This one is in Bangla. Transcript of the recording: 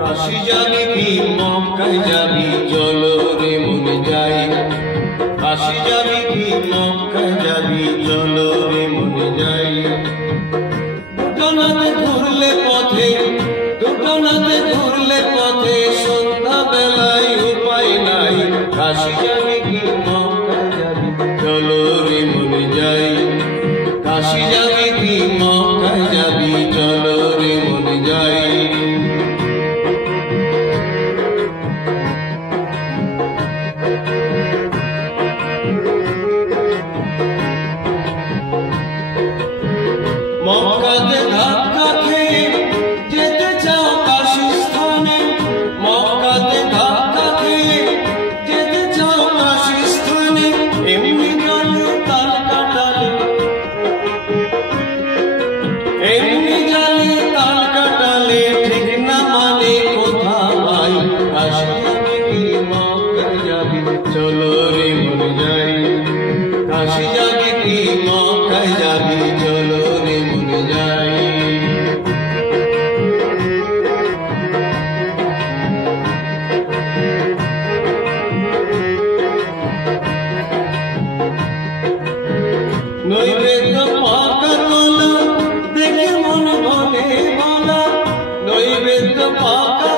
কাশি যাবি কি মক্কায় যাবি চলো রে মনে যাই, কাশি যাবি কি মক্কায় যাবি চলো রে মনে যাই। দুটোনাতে ঘুরলে পথে, দুটোনাতে ঘুরলে পথে সন্ধ্যা বেলায় উপায় নাই। কাশি যাবি কি মক্কায় যাবি চলো রে মনে যাই, কাশি যাবি কি মক্কায় যাবি চলো রে মনে যাই। মক্কাতে ধাক্কা খেয়ে যেতে চাও কাশী স্থানে, মক্কাতে ধাক্কা খেয়ে যেতে চাও কাশী স্থানে। এমনি জালে তাল কাটালে, এমনি জালে তাল কাটালে ঠিক না মানে কোথা ভাই। কাশি যাবি কি মক্কায় যাবি চলো রে মনে যাই, কাশি যাবি কি মক্কায় যাবি চলো রে মনে যাই। নৈবেদ্য পাকা কলা দেখে মন বলে বলা, নৈবেদ্য পাকা